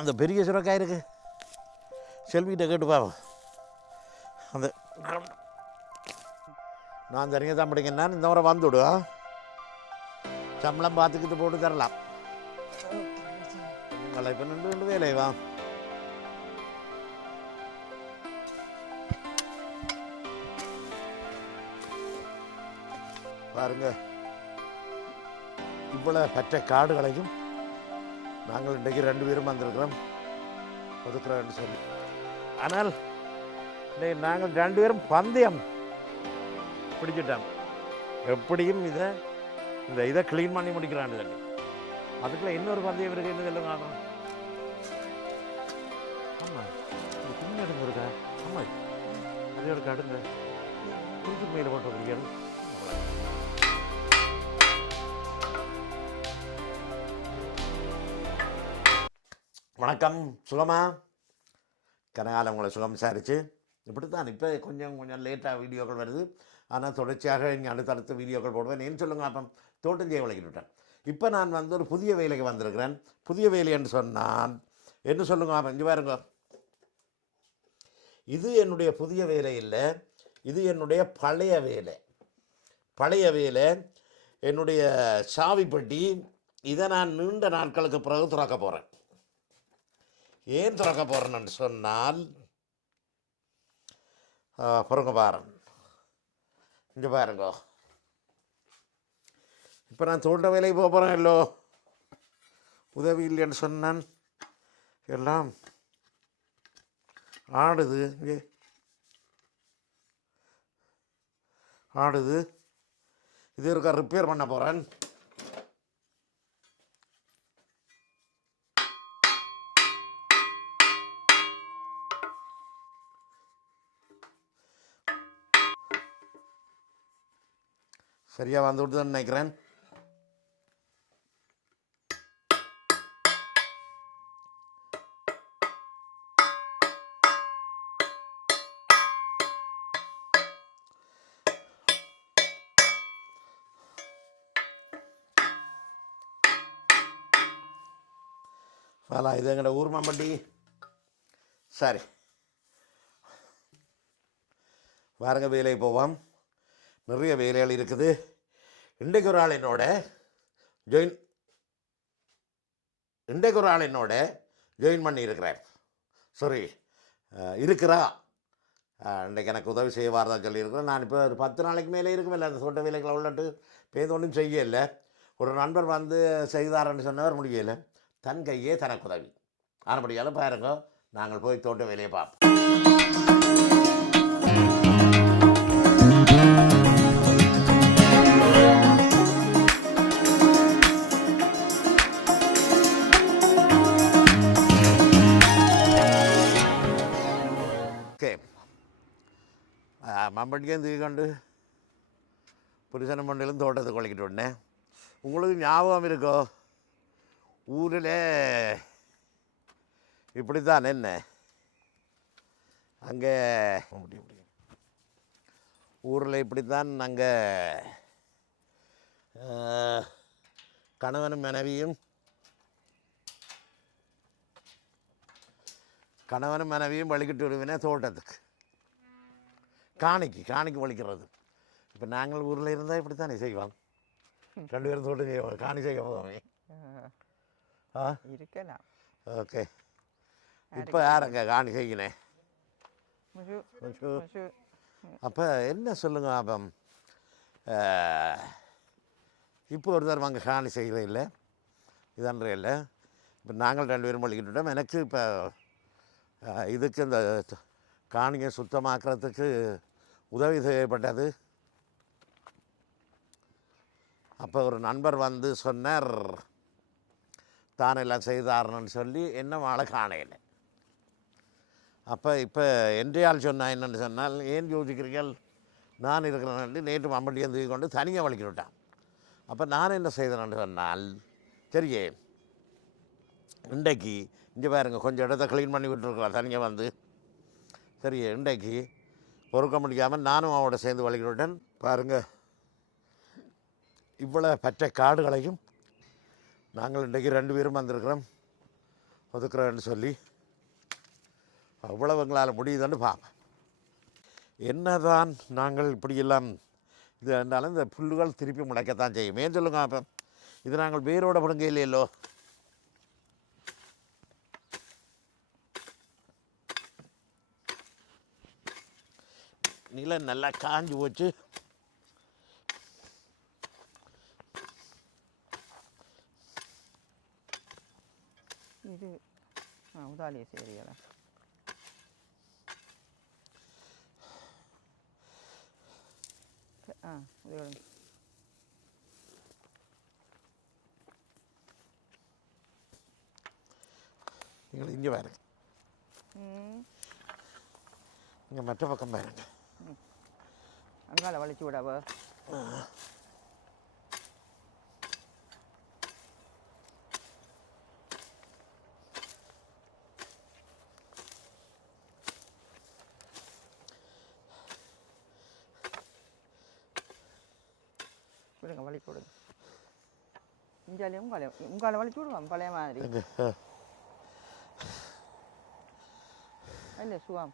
அந்த பெரிய சுரக்காய் இருக்கு, செல்விகிட்ட கேட்டு பாவம். அந்த நான் தனியாக தான் படிக்கிறேன், இந்த முறை வந்துவிடுவா, சம்பளம் பார்த்துக்கிட்டு போட்டு தரலாம். உங்களை இப்போ நின்று வேலை வா. பாருங்க, இவ்வளவு பற்ற காடுகளையும் நாங்கள் இன்றைக்கு 2 பேரும் வந்திருக்கிறோம் ஒதுக்குறோன்னு சொல்லி. ஆனால் நாங்கள் 2 பேரும் பந்தயம் பிடிச்சிட்டோம், எப்படியும் இதை கிளீன் பண்ணி முடிக்கிறான்னு சொல்லி. அதுக்குள்ள இன்னொரு பந்தயம் இருக்கு, என்ன சொல்லுங்க. ஆமாம், சின்ன இடங்க இருக்கா? ஆமாம், அதே ஒரு கடுங்க குடிச்சு மேலே போட்டு முடியாது. வணக்கம், சுகமா? கனகாலம் உங்களை சுகம் விசாரிச்சு இப்படி தான். இப்போ கொஞ்சம் லேட்டாக வீடியோக்கள் வருது, ஆனால் தொடர்ச்சியாக இங்கே அடுத்தடுத்த வீடியோக்கள் போடுவேன். ஏன்னு சொல்லுங்க, அப்போ தோட்டம் செய்ய விளக்கிட்டு விட்டேன். இப்போ நான் ஒரு புதிய வேலைக்கு வந்திருக்கிறேன். புதிய வேலை என்று சொன்னால் என்ன சொல்லுங்க, அப்போ இங்கே பாருங்க, இது என்னுடைய புதிய வேலை இல்லை, இது என்னுடைய பழைய வேலை. பழைய வேலை என்னுடைய சாவிப்பட்டி. இதை நான் நீண்ட நாட்களுக்கு பிறகு திறக்க போகிறேன். ஏன் திறக்க போகிறேன்னு சொன்னால், பிறகு பாருங்க, இங்கே பாருங்க, இப்போ நான் தோட்ட வேலைக்கு போக போகிறேன். இல்லோ உதவி இல்லைன்னு சொன்னான், எல்லாம் ஆடுது, இங்கே ஆடுது. இது இருக்க ரிப்பேர் பண்ண போகிறேன். சரியாக வந்து விட்டுதான் நினைக்கிறேன். வாலா, இது எங்கட ஊர் மாம்பட்டி. சரி, பாருங்க, வேலைக்கு போவோம். நிறைய வேலைகள் இருக்குது. இன்றைக்கு ஒரு ஆள் என்னோட ஜாயின் பண்ணியிருக்கிறார். சாரி, இருக்கிறா. இன்றைக்கு எனக்கு உதவி செய்வார் தான் சொல்லியிருக்கிறேன். நான் இப்போ ஒரு 10 நாளைக்கு மேலே இருக்குமில்ல அந்த தோட்ட வேலைகளை உள்ளட்டு பேருந்து ஒன்றும் செய்யலை. ஒரு நண்பர் வந்து செய்தாரன்னு சொன்னவர் முடியலை. தன் கையே தனக்கு உதவி. ஆனபடியால் பாருங்க, நாங்கள் போய் தோட்ட வேலையை பார்ப்போம். ஓகே, மம்பட்டியும் தூக்கிக்கொண்டு புருஷன மண்டிலும் தோட்டத்தை குளிக்கிட்டு விடனேன். உங்களுக்கு ஞாபகம் இருக்கோ, ஊரில் இப்படி தான் என்ன, அங்கே ஊரில் இப்படி தான் நாங்கள் கணவனும் மனைவியும் வலிக்கிட்டு விடுவேனே தோட்டத்துக்கு, காணிக்கு வலிக்கிறது. இப்போ நாங்கள் ஊரில் இருந்தால் இப்படி தானே செய்வோம், 2 பேரும் தோட்டம் செய்வோம், காணி செய்ய போவோமே. இருக்கலாம். ஓகே, இப்போ யாருங்க காணி செய்யினே? அப்போ என்ன சொல்லுங்க, அப்போ இப்போ ஒரு தடவை அங்கே காணி செய்கிறே இல்லை, இதன்றே இல்லை. இப்போ நாங்கள் 2 பேரும் வலிக்கிட்டோம். எனக்கு இப்போ இதுக்கு இந்த காணியை சுத்தமாக்குறதுக்கு உதவி செய்யப்பட்டது. அப்போ ஒரு நண்பர் வந்து சொன்னார், தான் எல்லாம் செய்தாருன்னு சொல்லி, என்ன வாழை காணையில். அப்போ இப்போ என்றையால் சொன்னால் என்னென்னு சொன்னால், ஏன் யோசிக்கிறீர்கள், நான் இருக்கிறேன். நேற்று மம்பட்டியை தூக்கி கொண்டு தனியாக வலிக்கிட்டு விட்டான். அப்போ நான் என்ன செய்தேன்னு சொன்னால், சரியே இன்றைக்கு இங்கே பாருங்க, கொஞ்சம் இடத்த க்ளீன் பண்ணி விட்டுருக்கலாம் தனியாக வந்து. சரியே இன்றைக்கு பொறுக்க முடியாமல் நானும் அவனோட சேர்ந்து வலிக்கிட்டு விட்டேன். பாருங்கள், இவ்வளோ பற்ற காடுகளையும் நாங்கள் இன்றைக்கு 2 பேரும் வந்திருக்கிறோம் ஒதுக்குறேன்னு சொல்லி அவ்வளவு எங்களால் முடியுதுன்னு பார்ப்பேன். என்னதான் நாங்கள் இப்படியெல்லாம் இது இருந்தாலும் இந்த புல்லுகள் திருப்பி முளைக்கத்தான் செய்யும். ஏன் சொல்லுங்க அப்போ இது நாங்கள் வேரோட பிடுங்க இல்லையல்லோ. நிலம் நல்லா காஞ்சி போச்சு. இது உதாலிய சேரியல இது நீங்கள் இங்கே பாருங்க, இங்கே மற்ற பக்கம் பாருங்க, அங்கால வலிச்சு விடாவ. விடுங்க வலிச்சு விடுங்க. இஞ்சாலே உங்கால வலிச்சு விடுவோம் பழைய மாதிரி இல்லை சுவாம்.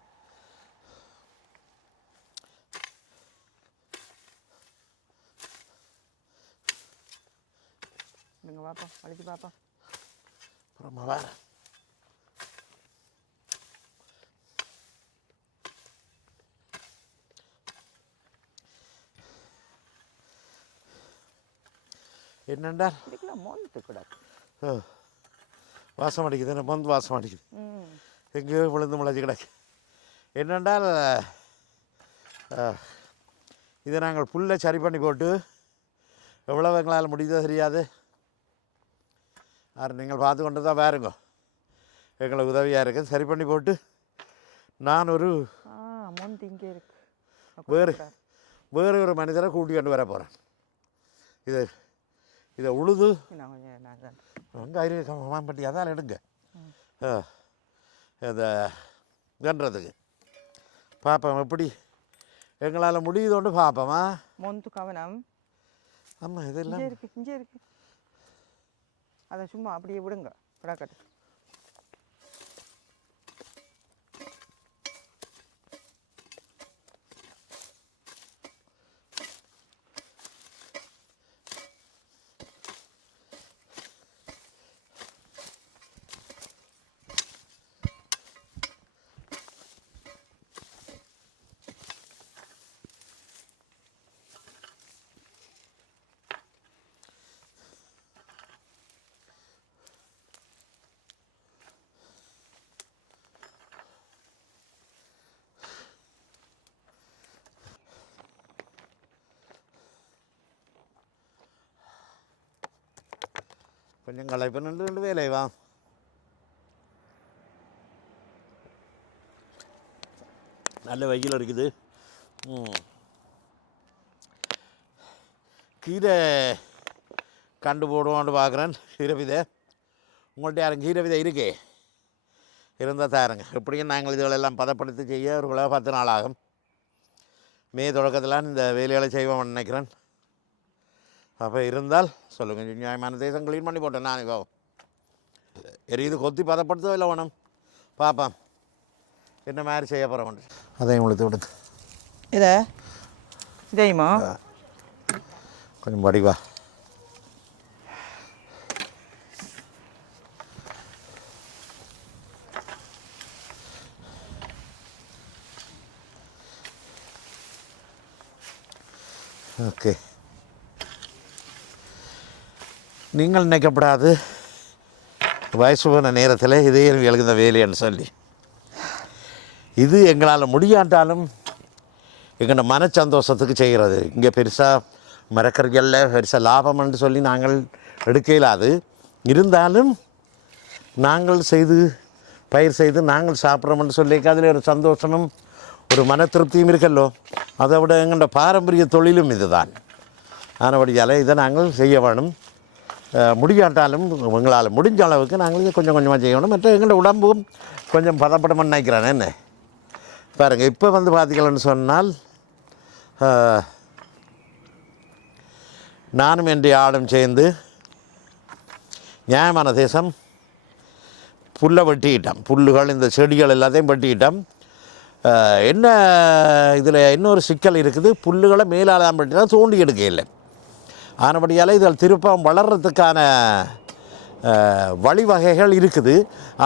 விடுங்க பாப்பா வலிச்சு பாப்பா. அப்புறமா வேற என்னண்டா இதுக்கெல்லாம் மொந்து கிடக்கு. வாசம் அடிக்குது, என்ன மொந்து வாசம் அடிக்குது, எங்கேயோ விழுந்து முளைச்சி கிடக்கு. என்னென்றால் இதை நாங்கள் புல்லை சரி பண்ணி போட்டு எவ்வளோ எங்களால் முடியுதோ தெரியாது. நீங்கள் பார்த்து கொண்டு தான் பாருங்க, எங்களுக்கு உதவியாக இருக்குது. சரி பண்ணி போட்டு நான் ஒரு வேறு ஒரு மனிதரை கூட்டி கொண்டு வர போகிறேன். இதை உழுது வெங்காயம் மாம்பட்டி அதால் எடுங்க இதை கன்றதுக்கு பார்ப்போம். எப்படி எங்களால் முடியுதோண்டு பார்ப்போமா. மொந்து கவனம். ஆமாம் இதெல்லாம் இங்கே இருக்கு அதை சும்மா அப்படியே விடுங்க கிடக்கட்டு. கொஞ்சம் களைப்பு நின்று வேலை வா. நல்ல வெயில் இருக்குது. கீரை கண்டு போடுவோன்னு பார்க்குறேன். கீரை விதை உங்கள்கிட்ட யாரும் கீரை விதை இருக்கே இருந்தால் தாருங்க. எப்படியும் நாங்கள் இதுகளெல்லாம் பதப்படுத்தி செய்ய ஒரு 10 நாள் ஆகும். மே தொடக்கத்தில் இந்த வேலைகளை செய்வோம்னு நினைக்கிறேன். அப்போ இருந்தால் சொல்லுங்கள். நியாயமான தேசம் க்ளீன் பண்ணி போட்டேன் நான். இப்போ எரியுது கொத்தி பதப்படுத்தவே இல்லை வேணும். பார்ப்போம் என்ன மாதிரி செய்ய போகிறோம். அதையும் உளுத்து விடுங்க. இதையுமா கொஞ்சம் வடிவா. ஓகே, நீங்கள் நினைக்கப்படாது வயசு போன நேரத்தில் இதே எங்களுக்கு இந்த வேலைன்னு சொல்லி இது எங்களால் முடியாட்டாலும் எங்களோட மன சந்தோஷத்துக்கு செய்கிறது. இங்கே பெருசாக மரக்கறிகளில் பெருசாக லாபம்னு சொல்லி நாங்கள் எடுக்கலாது. இருந்தாலும் நாங்கள் பயிர் செய்து நாங்கள் சாப்பிட்றோம்னு சொல்லி அதில் ஒரு சந்தோஷமும் ஒரு மன திருப்தியும் இருக்கல்லோ. அதை விட எங்களோட பாரம்பரிய தொழிலும் இது தான். ஆனபடியால் இதை நாங்கள் செய்ய வேணும். முடியாட்டாலும் எங்களால் முடிஞ்ச அளவுக்கு நாங்கள் இதை கொஞ்சம் கொஞ்சமாக செய்யணும். மற்ற எங்களோட உடம்பும் கொஞ்சம் பதப்படமாக நினைக்கிறேன். என்ன பாருங்கள், இப்போ பார்த்தீங்கன்னு சொன்னால் நானும் என்னுடைய ஆடும் சேர்ந்து நியாயமான தேசம் புல்லை வெட்டிக்கிட்டோம். புல்லுகள் இந்த செடிகள் எல்லாத்தையும் வெட்டிக்கிட்டோம். என்ன இதில் இன்னொரு சிக்கல் இருக்குது. புல்லுகளை மேலாளம் வெட்டினா தோண்டி எடுக்க இல்லை. ஆனபடியால் இதில் திருப்பம் வளர்கிறதுக்கான வழிவகைகள் இருக்குது.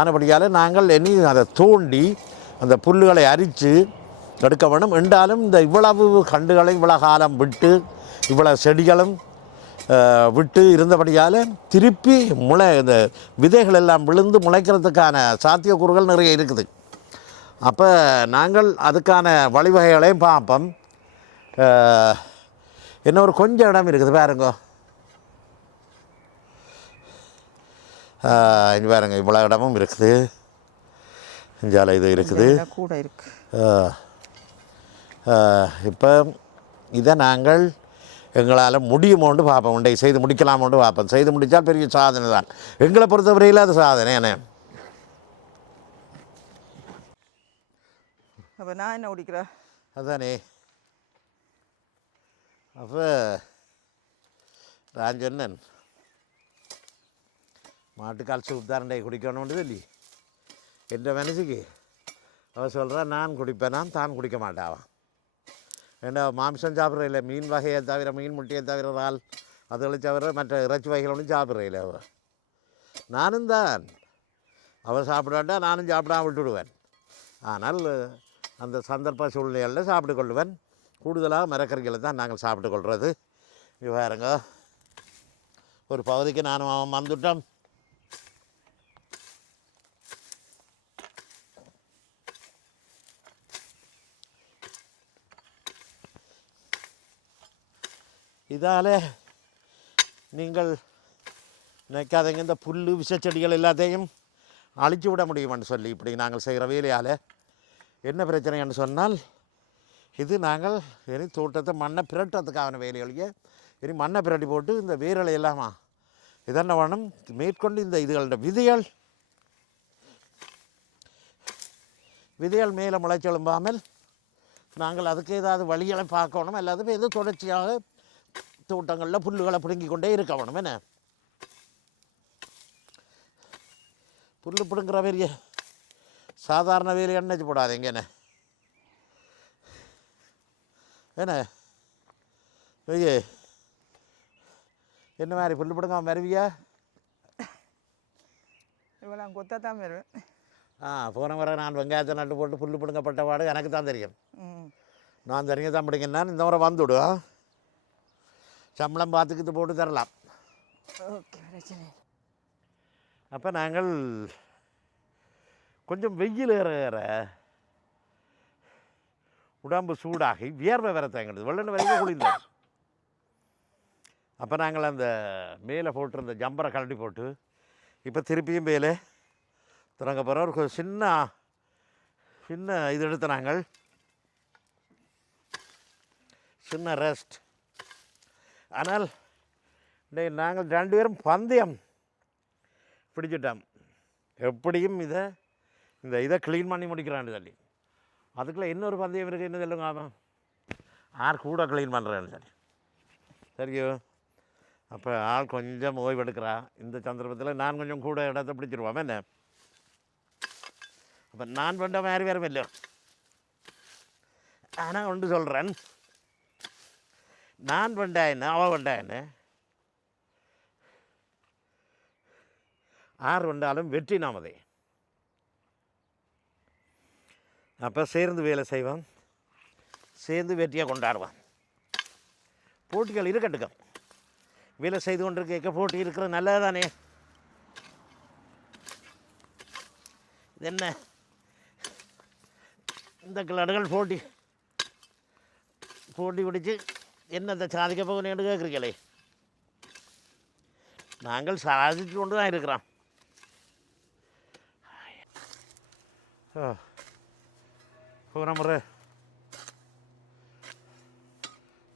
ஆனபடியால் நாங்கள் இனி அதை தோண்டி அந்த புல்லுகளை அரித்து எடுக்க வேணும். என்றாலும் இந்த இவ்வளவு கண்டுகளை இவ்வளோ காலம் விட்டு இவ்வளோ செடிகளும் விட்டு இருந்தபடியால் திருப்பி இந்த விதைகள் எல்லாம் விழுந்து முளைக்கிறதுக்கான சாத்தியக்கூறுகள் நிறைய இருக்குது. அப்போ நாங்கள் அதுக்கான வழிவகைகளையும் பார்ப்போம். என்ன ஒரு கொஞ்சம் இடம் இருக்குது பாருங்க. இங்கே பாருங்க, இவ்வளோ இடமும் இருக்குது. இஞ்சால இது இருக்குது கூட இருக்கு. இப்போ இதை நாங்கள் எங்களால் முடியுமோண்டு பார்ப்போம். உண்டை செய்து முடிக்கலாமோண்டு பார்ப்போம். செய்து முடித்தால் பெரிய சாதனை தான். எங்களை பொறுத்தவரையில் அது சாதனை. என்ன அப்போ நான் என்ன குடிக்கிறேன் அதுதானே. அப்போ நான் சொன்னேன் மாட்டுக்கால் சூப் தாரண்டை குடிக்கணும்னு சொல்லி என்ற மனசுக்கு அவள் சொல்கிறான் நான் குடிப்பேன், நான் தான் குடிக்க மாட்டாவான். ஏன்னா மாம்சம் சாப்பிட்ற மீன் வகையை தவிர, மீன் முட்டையை தவிர, இறால் அதுகளை தவிர மற்ற இறைச்சி வகைகள் ஒன்றும் சாப்பிட்ற அவள். நானும் தான் அவள் சாப்பிடாட்டா நானும் சாப்பிடாம விட்டுவிடுவேன். ஆனால் அந்த சந்தர்ப்ப சூழ்நிலைகளில் சாப்பிட்டு கொள்ளுவேன். கூடுதலாக மரக்கறிகளை தான் நாங்கள் சாப்பிட்டு கொள்வது. இது பாருங்க, ஒரு பகுதிக்கு நானும் வந்துட்டோம். இதால் நீங்கள் நினைக்காதீங்க இந்த புல் விஷச்செடிகள் எல்லாத்தையும் அழிச்சு விட முடியுமென்னு சொல்லி. இப்படி நாங்கள் செய்கிற வேலையால் என்ன பிரச்சனைன்னு சொன்னால், இது நாங்கள் இனி தோட்டத்தை மண்ணை பிரட்டுறதுக்கான வேலைகளையே இனி மண்ணை பிரட்டி போட்டு இந்த வேர்களை எல்லாமா இதென்ன வேணும் மேற்கொண்டு இந்த இதுகளோட விதைகள் மேலே முளைச்செழும்பாமல் நாங்கள் அதுக்கு ஏதாவது வழிகளை பார்க்கணும். எல்லாத்துமே எது தொடர்ச்சியாக தோட்டங்களில் புல்லுகளை பிடுங்கி கொண்டே இருக்க வேணும். என்ன புல் பிடுங்குற பெரிய சாதாரண வேலை எண்ணெச்சு போடாதீங்க. என்ன ஐயே என்ன மாதிரி புல் பிடுங்காம வருவியா? இவ்வளோ கொத்தான் வருவேன். போன முறை நான் வெங்காயத்தை நட்டு போட்டு புல் பிடுங்கப்பட்ட பாடு எனக்கு தான் தெரியும். நான் தெரிஞ்ச தான் பிடிங்கன்னா இந்த முறை வந்துவிடும். சம்பளம் பார்த்துக்கிட்டு போட்டு தரலாம். அப்போ நாங்கள் கொஞ்சம் வெயில் ஏற உடம்பு சூடாகி வியர்வை வர தேங்கிடுது. வெள்ளன்னு வரைக்கும் குளிர்ந்தோம். அப்போ நாங்கள் அந்த மேலே போட்டிருந்த ஜம்பரை கழட்டி போட்டு இப்போ திருப்பியும் மேலே திறங்க போகிற ஒரு சின்ன இது எடுத்த நாங்கள் சின்ன ரெஸ்ட். ஆனால் நாங்கள் 2 பேரும் பந்தயம் பிடிச்சிட்டோம். எப்படியும் இதை க்ளீன் பண்ணி முடிக்கிறான்னு சொல்லி. அதுக்குள்ளே இன்னொரு பந்தயம் இருக்குது. என்ன சொல்லுங்க, ஆமாம் ஆள் கூட க்ளீன் பண்ணுறேன்னு சொல்லி. சரியோ? அப்போ ஆள் கொஞ்சம் ஓய்வெடுக்கிறா. இந்த சந்தர்ப்பத்தில் நான் கொஞ்சம் கூட இடத்த பிடிச்சிருவோம். என்ன அப்போ நான் பண்ண மாதிரி வேறு இல்லை. ஆனால் ஒன்று சொல்கிறேன், நான் பண்ணா என்ன அவள் பண்ணா என்ன, ஆறு வந்தாலும் வெற்றி நாமதே. அப்போ சேர்ந்து வேலை செய்வோம், சேர்ந்து வெற்றியை கொண்டாடுவான். போட்டிகள் இருக்கட்டுக்கும். வேலை செய்து கொண்டிருக்க போட்டி இருக்கிறது நல்லது தானே. இது என்ன இந்த கிளடுகள் போட்டி பிடிச்சி என்னத்தை சாதிக்க போகணுன்னு கேட்குறீங்களே. நாங்கள் சாதிச்சு கொண்டு தான் இருக்கிறோம். போன முறை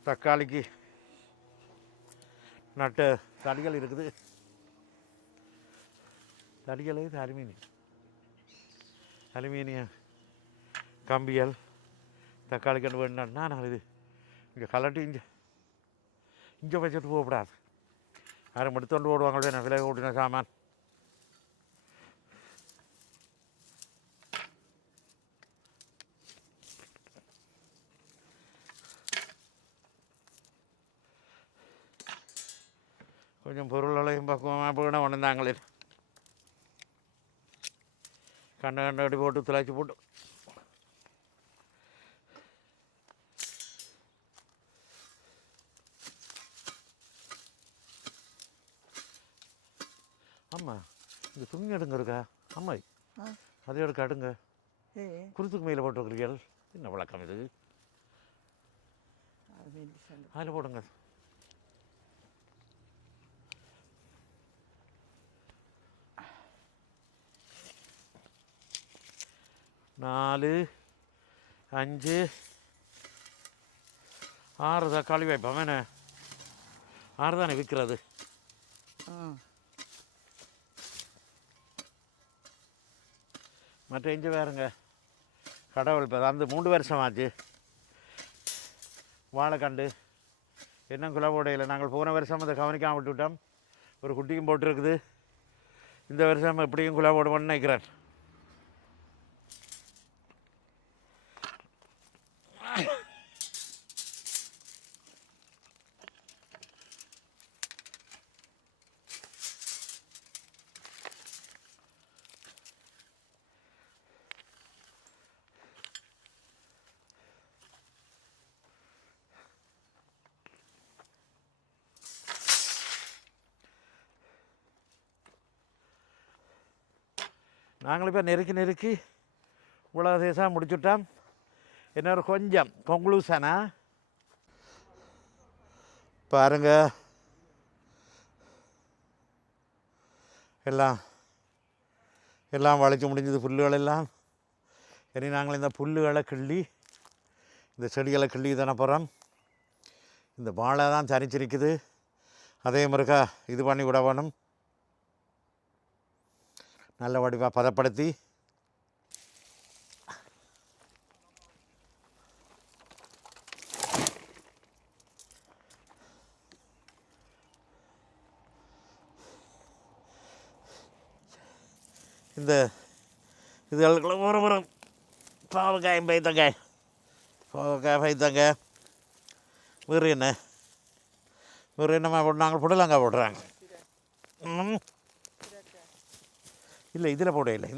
தக்காளிக்கு நட்ட தடிகள் இருக்குது. தடிகள் இது அலுமினிய கம்பிகள் தக்காளி கண்டு வேணுன்னா நாங்கள் இது இங்கே கலட்டி இங்கே வச்சுட்டு போகக்கூடாது. யாரும் எடுத்துக்கொண்டு ஓடுவாங்களே நான் விலை ஓட்டின சாமான். கொஞ்சம் பொருளையும் பக்குவமாக போயிட வந்தாங்களே கண்ட அடி போட்டு துளைச்சி போட்டு ஆமாம் இந்த துணி எடுங்க இருக்கா ஆமாம் அதை எடுக்க அடுங்க குருத்துக்கு மேலே போட்டுருக்கிறீர்கள் என்ன வழக்கம் இது அதில் போடுங்க 4 5 6 தக்காளி வைப்போம் வேணே 6 தானே விற்கிறது மற்ற இஞ்சி வேறுங்க கடவுள் இப்போ அந்த 3 வருஷம் ஆச்சு வாழைக்கண்டு என்ன குலவோடையில் நாங்கள் போன வருஷம் அதை கவனிக்காமல் விட்டுவிட்டோம் ஒரு குட்டிக்கும் போட்டிருக்குது இந்த வருஷம் எப்படியும் குலா போடுவோன்னு நினைக்கிறேன் நாங்களும் இப்போ நெருக்கி இவ்வளோ தேசம் முடிச்சுட்டோம் இன்னொரு கொஞ்சம் கன்க்ளூஷனா பாருங்க எல்லாம் வளைச்சி முடிஞ்சது புல்லுகள் எல்லாம் இனி நாங்கள் இந்த புல்லுகளை கிள்ளி இந்த செடிகளை கிள்ளி தானே போகிறோம் இந்த வாழை தான் தனிச்சிருக்குது அதே மாதிரிக்கா இது பண்ணி விட வேணும் நல்ல வடிவாக பதப்படுத்தி இந்த இதுகளுக்குள்ள ஒரு பாவக்காய் பைத்தங்காய் வேறு என்னம்மா போட்டு நாங்கள் புடலங்காய் போடுறாங்க இல்லை இதில் போட இல்லை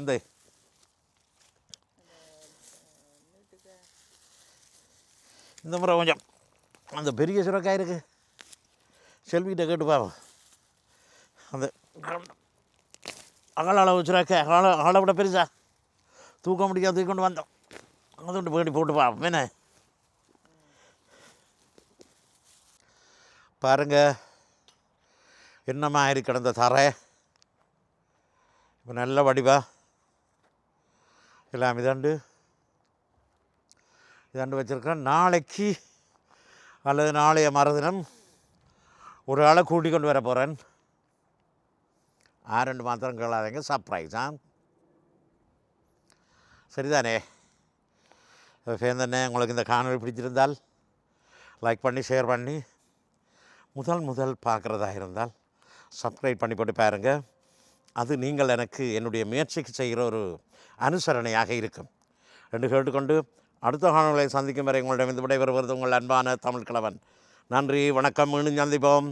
இந்த முறை கொஞ்சம் அந்த பெரிய சுரக்காய் இருக்குது செல்விகிட்ட கேட்டு பாவம் அந்த அளவு சுரக்காய் அகலை விட பெருசா தூக்க முடியாது தூக்கொண்டு வந்தோம் அதுண்டு பேடி போட்டு பாவம் என்ன பாருங்க என்னம்மா ஆயிரு கிடந்த தரை இப்போ நல்ல வடிவா எல்லாம் இதாண்டு வச்சுருக்கேன் நாளைக்கு அல்லது நாளைய மறுதினம் ஒரு ஆளை கூட்டிக் கொண்டு வர போகிறேன் 2 மாத்திரம் கேளாதீங்க சர்ப்ரைஸா சரிதானே சேர்ந்தனே உங்களுக்கு இந்த காணொளி பிடிச்சிருந்தால் லைக் பண்ணி ஷேர் பண்ணி முதல் பார்க்குறதா இருந்தால் சப்ஸ்கிரைப் பண்ணி போட்டு பாருங்கள் அது நீங்கள் எனக்கு என்னுடைய முயற்சிக்கு செய்கிற ஒரு அனுசரணையாக இருக்கும் என்று கேட்டுக்கொண்டு அடுத்த காணொளியை சந்திக்கும் வரை உங்களிடம் இந்த விடைபெறுவது உங்கள் அன்பான தமிழ் கிழவன் நன்றி வணக்கம் மீண்டும் சந்திப்போம்